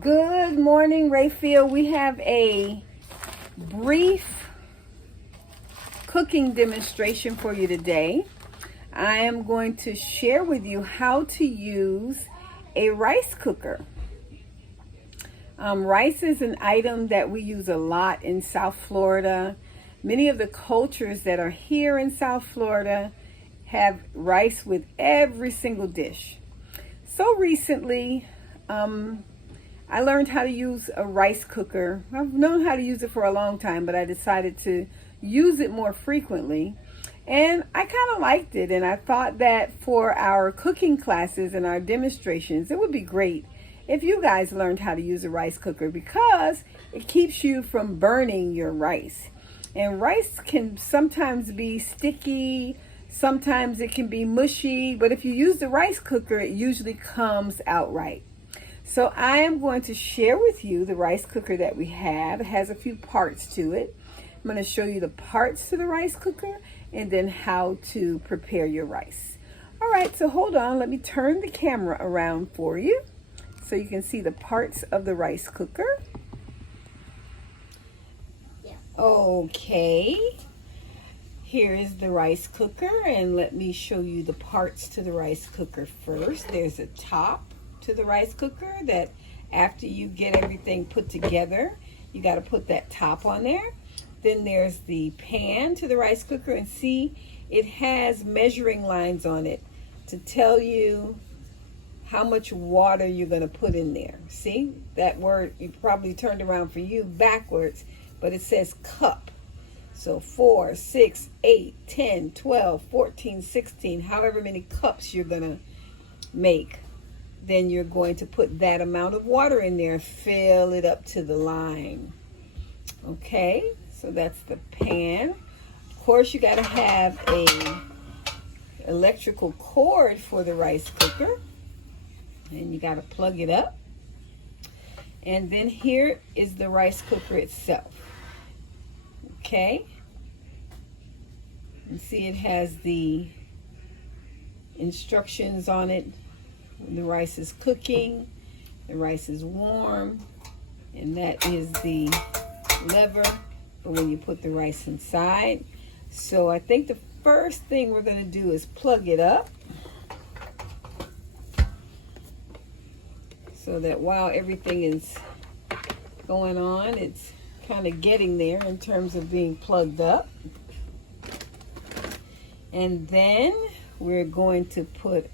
Good morning, Rayfield. We have a brief cooking demonstration for you today. I am going to share with you how to use a rice cooker. Rice is an item that we use a lot in South Florida. Many of the cultures that are here in South Florida have rice with every single dish. So recently, I learned how to use a rice cooker. I've known how to use it for a long time, but I decided to use it more frequently. And I kind of liked it, and I thought that for our cooking classes and our demonstrations, it would be great if you guys learned how to use a rice cooker because it keeps you from burning your rice. And rice can sometimes be sticky, sometimes it can be mushy, but if you use the rice cooker, it usually comes out right. So I am going to share with you the rice cooker that we have. It has a few parts to it. I'm going to show you the parts to the rice cooker and then how to prepare your rice. All right, so hold on. Let me turn the camera around for you so you can see the parts of the rice cooker. Yeah. Okay. Here is the rice cooker, and let me show you the parts to the rice cooker first. There's a top to the rice cooker that after you get everything put together, you got to put that top on there. Then there's the pan to the rice cooker, and see, it has measuring lines on it to tell you how much water you're going to put in there. See, that word you probably turned around for you backwards, but it says cup. So 4, 6, 8, 10, 12, 14, 16, however many cups you're going to make. Then you're going to put that amount of water in there, fill it up to the line. Okay, so that's the pan. Of course, you got to have a electrical cord for the rice cooker, and you got to plug it up. And then here is the rice cooker itself. Okay, and see, it has the instructions on it. The rice is cooking, the rice is warm, and that is the lever for when you put the rice inside. So I think the first thing we're going to do is plug it up so that while everything is going on, it's kind of getting there in terms of being plugged up. And then we're going to put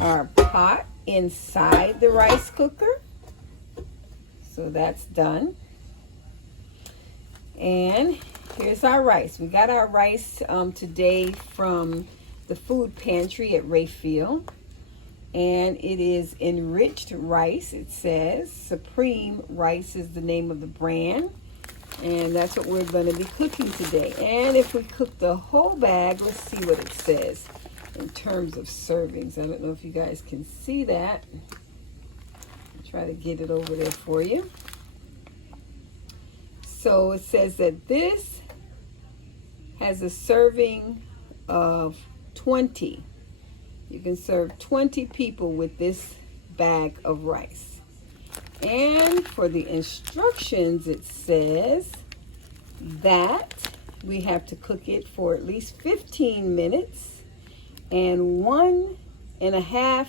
our pot inside the rice cooker. So that's done. And here's our rice. We got our rice today from the food pantry at Rayfield. And it is enriched rice. It says Supreme Rice is the name of the brand. And that's what we're going to be cooking today. And if we cook the whole bag, let's see what it says in terms of servings. I don't know if you guys can see that. I'll try to get it over there for you. So it says that this has a serving of 20. You can serve 20 people with this bag of rice. And for the instructions, it says that we have to cook it for at least 15 minutes and 1.5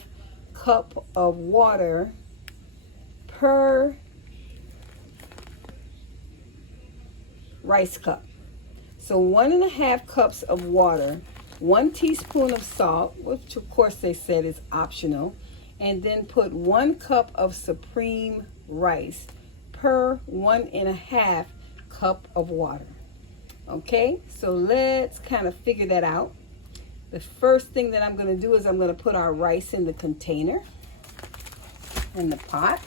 cups of water per rice cup. So 1.5 cups of water, 1 teaspoon of salt, which of course they said is optional, and then put 1 cup of supreme rice per 1.5 cup of water. Okay, so let's kind of figure that out. The first thing that I'm going to do is I'm going to put our rice in the container, in the pot.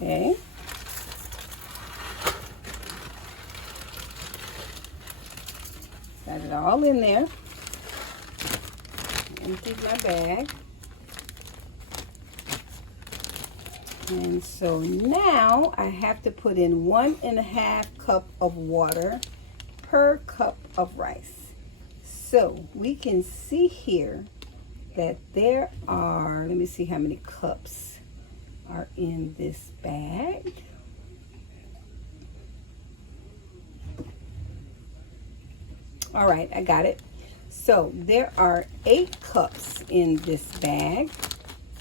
Okay. Got it all in there. Emptied my bag. And so now I have to put in 1.5 cup of water per cup of rice. So we can see here that there are, let me see how many cups are in this bag. All right, I got it. So there are 8 cups in this bag.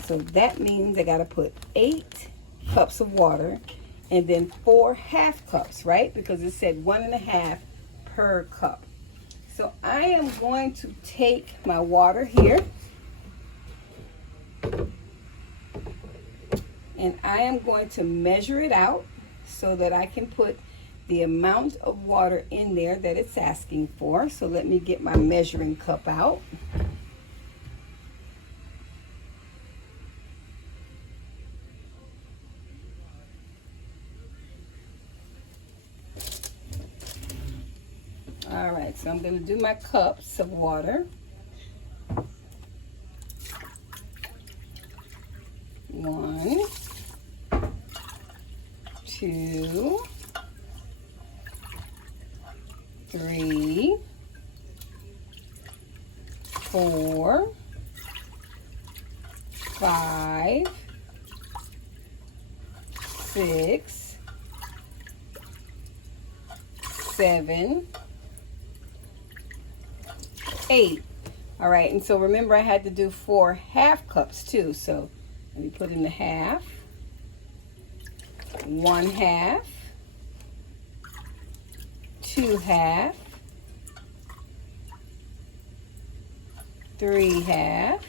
So that means I got to put 8 cups of water and then 4 half cups, right? Because it said 1.5 per cup. So I am going to take my water here and I am going to measure it out so that I can put the amount of water in there that it's asking for. So let me get my measuring cup out. All right, so I'm going to do my cups of water. 1, 2, 3, 4, 5, 6, 7, 8. All right, and so remember I had to do 4 half cups too. So let me put in the half, 1 half, 2 half, 3 half,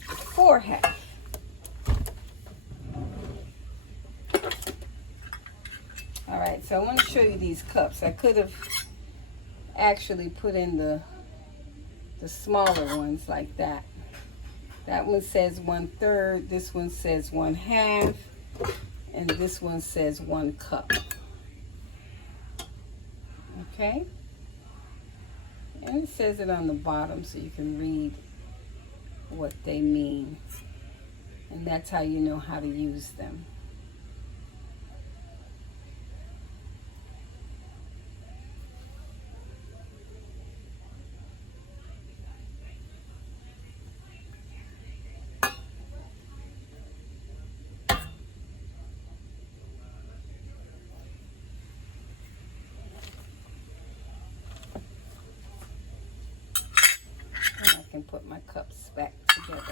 4 half. All right, so I want to show you these cups. I could have actually put in the smaller ones like that. That one says 1/3, this one says 1/2, and this one says 1 cup. Okay? And it says it on the bottom so you can read what they mean. And that's how you know how to use them. And put my cups back together.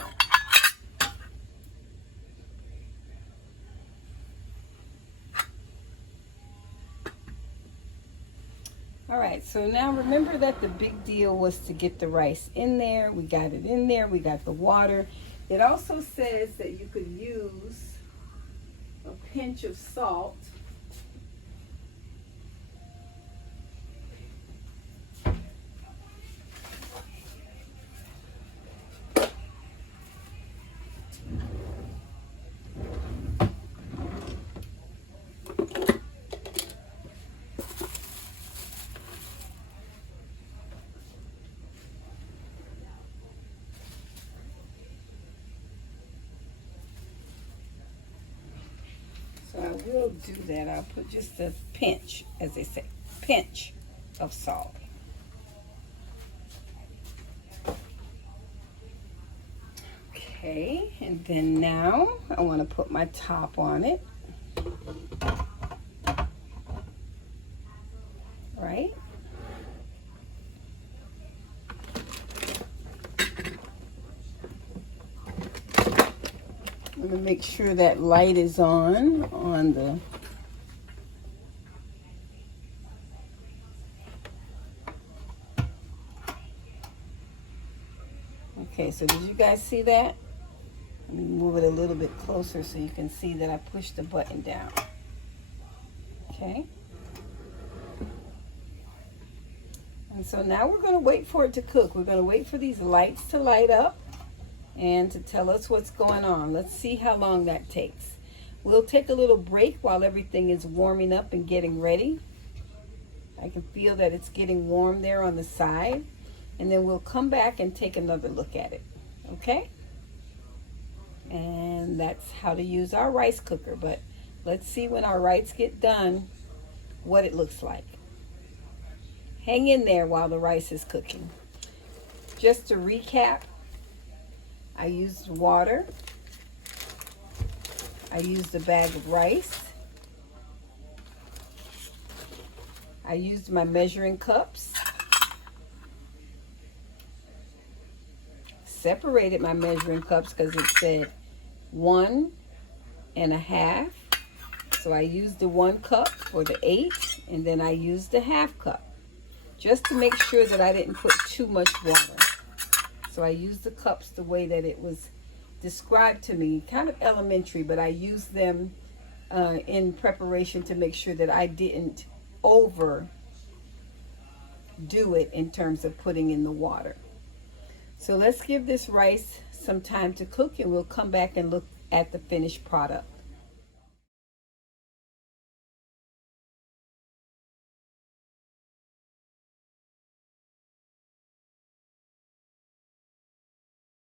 All right, so now remember that the big deal was to get the rice in there. We got it in there, we got the water. It also says that you could use a pinch of salt. So I will do that. I'll put just a pinch, as they say, pinch of salt. Okay, and then now I want to put my top on it. Right? I'm going to make sure that light is on the okay, so did you guys see that? Let me move it a little bit closer so you can see that I pushed the button down. Okay. And so now we're going to wait for it to cook. We're going to wait for these lights to light up and to tell us what's going on. Let's see how long that takes. We'll take a little break while everything is warming up and getting ready. I can feel that it's getting warm there on the side. And then we'll come back and take another look at it. Okay? And that's how to use our rice cooker. But let's see when our rice get done what it looks like. Hang in there while the rice is cooking. Just to recap, I used water. I used a bag of rice. I used my measuring cups. Separated my measuring cups because it said 1.5. So I used the 1 cup for the 8, and then I used the 1/2 cup just to make sure that I didn't put too much water. So I used the cups the way that it was described to me, kind of elementary, but I used them in preparation to make sure that I didn't overdo it in terms of putting in the water. So let's give this rice some time to cook, and we'll come back and look at the finished product.